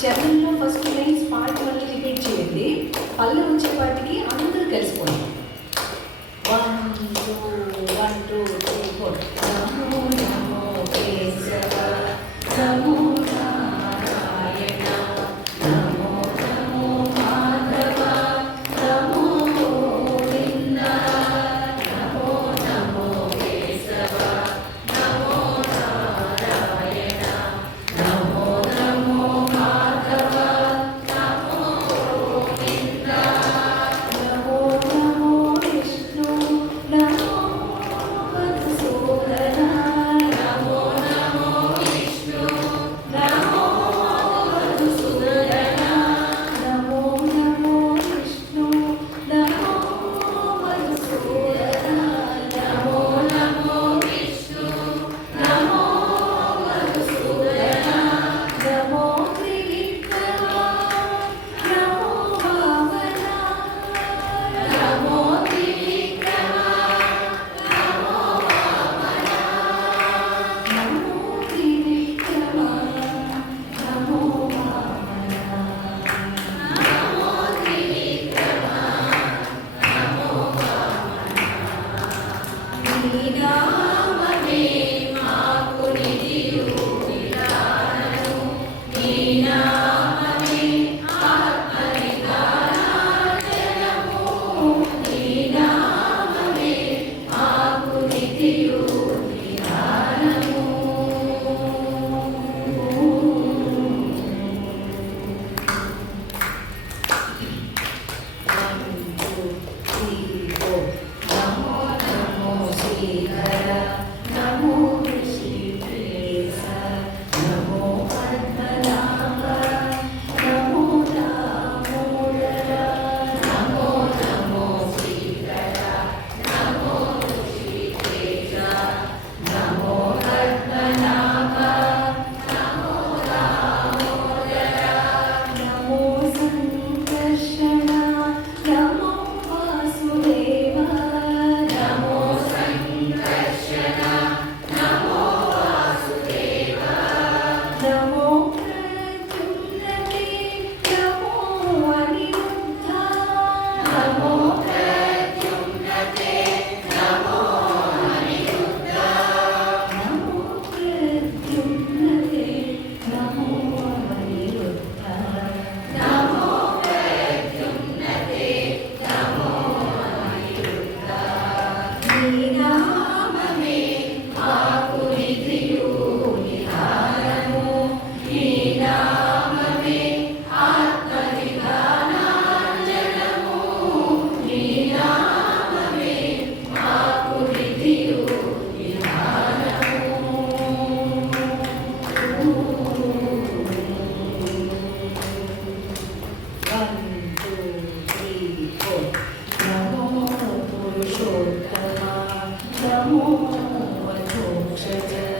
చర్మంలో first lines part one repeat చేయండి. పళ్ళు వచ్చేపాటికి అందరూ కలిసిపోయింది one two leader. be. should